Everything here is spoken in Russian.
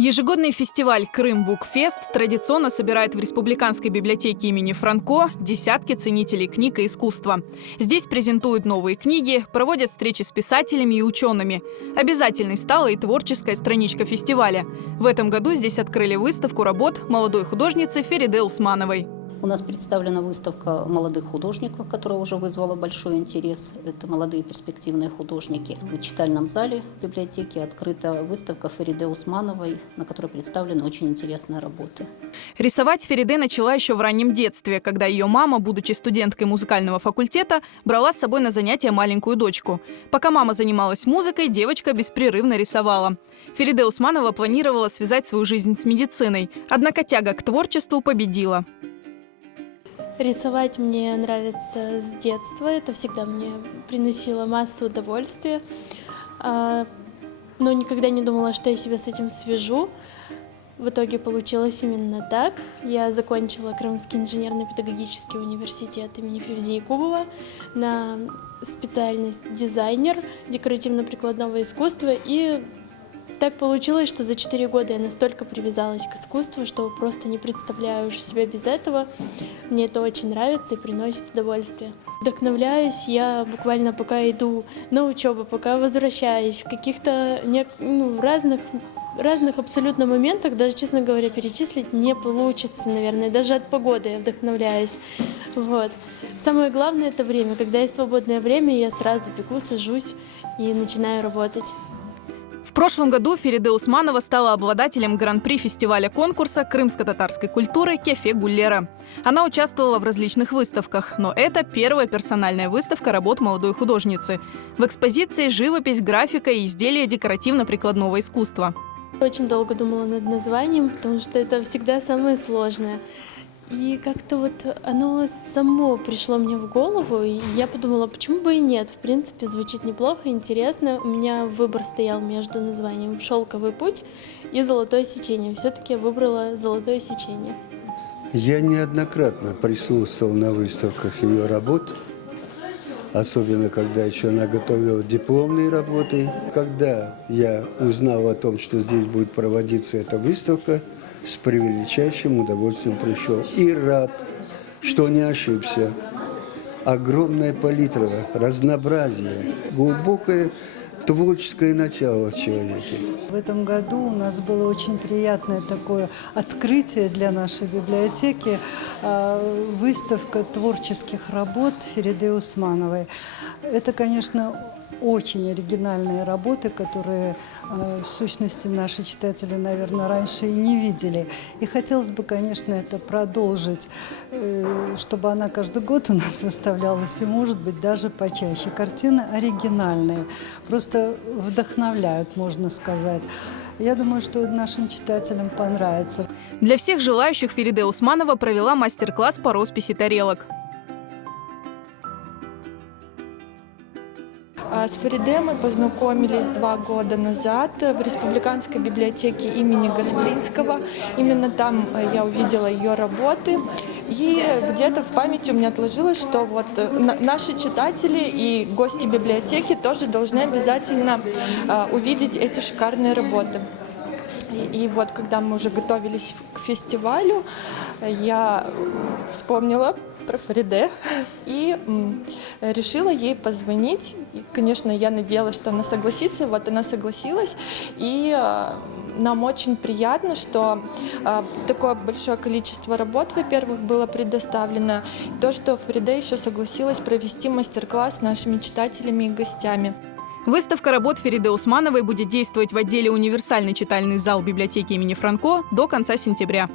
Ежегодный фестиваль «Крым Букфест» традиционно собирает в Республиканской библиотеке имени Франко десятки ценителей книг и искусства. Здесь презентуют новые книги, проводят встречи с писателями и учеными. Обязательной стала и творческая страничка фестиваля. В этом году здесь открыли выставку работ молодой художницы Фериде Усмановой. У нас представлена выставка молодых художников, которая уже вызвала большой интерес. Это молодые перспективные художники. В читальном зале библиотеки открыта выставка Фериде Усмановой, на которой представлены очень интересные работы. Рисовать Фериде начала еще в раннем детстве, когда ее мама, будучи студенткой музыкального факультета, брала с собой на занятия маленькую дочку. Пока мама занималась музыкой, девочка беспрерывно рисовала. Фериде Усманова планировала связать свою жизнь с медициной, однако тяга к творчеству победила. Рисовать мне нравится с детства, это всегда мне приносило массу удовольствия, но никогда не думала, что я себя с этим свяжу. В итоге получилось именно так. Я закончила Крымский инженерно-педагогический университет имени Февзии Кубова на специальность дизайнер декоративно-прикладного искусства, и так получилось, что за 4 года я настолько привязалась к искусству, что просто не представляю уже себя без этого. Мне это очень нравится и приносит удовольствие. Вдохновляюсь я буквально пока иду на учебу, пока возвращаюсь, в каких-то разных абсолютно моментах, даже, честно говоря, перечислить не получится, наверное. Даже от погоды я вдохновляюсь. Вот. Самое главное – это время. Когда есть свободное время, я сразу бегу, сажусь и начинаю работать. В прошлом году Фериде Усманова стала обладателем гран-при фестиваля-конкурса крымско-татарской культуры «Кефе Гуллера». Она участвовала в различных выставках, но это первая персональная выставка работ молодой художницы. В экспозиции живопись, графика и изделия декоративно-прикладного искусства. Очень долго думала над названием, потому что это всегда самое сложное. И как-то вот оно само пришло мне в голову, и я подумала, почему бы и нет. В принципе, звучит неплохо, интересно. У меня выбор стоял между названием «Шелковый путь» и «Золотое сечение». Все-таки я выбрала «Золотое сечение». Я неоднократно присутствовал на выставках ее работ, особенно когда еще она готовила дипломные работы. Когда я узнал о том, что здесь будет проводиться эта выставка, с превеличайшим удовольствием пришел. И рад, что не ошибся. Огромная палитра, разнообразие, глубокое творческое начало в человеке. В этом году у нас было очень приятное такое открытие для нашей библиотеки. Выставка творческих работ Фериде Усмановой. Это, конечно, очень оригинальные работы, которые, в сущности, наши читатели, наверное, раньше и не видели. И хотелось бы, конечно, это продолжить, чтобы она каждый год у нас выставлялась, и, может быть, даже почаще. Картины оригинальные, просто вдохновляют, можно сказать. Я думаю, что нашим читателям понравится. Для всех желающих Фериде Усманова провела мастер-класс по росписи тарелок. С Фериде мы познакомились 2 года назад в Республиканской библиотеке имени Гаспринского. Именно там я увидела ее работы. И где-то в памяти у меня отложилось, что вот наши читатели и гости библиотеки тоже должны обязательно увидеть эти шикарные работы. И вот, когда мы уже готовились к фестивалю, я вспомнила про Фериде и решила ей позвонить. И, конечно, я надеялась, что она согласится. Вот она согласилась. И нам очень приятно, что такое большое количество работ, во-первых, было предоставлено. И то, что Фериде еще согласилась провести мастер-класс с нашими читателями и гостями. Выставка работ Фериде Усмановой будет действовать в отделе «Универсальный читальный зал» библиотеки имени Франко до конца сентября.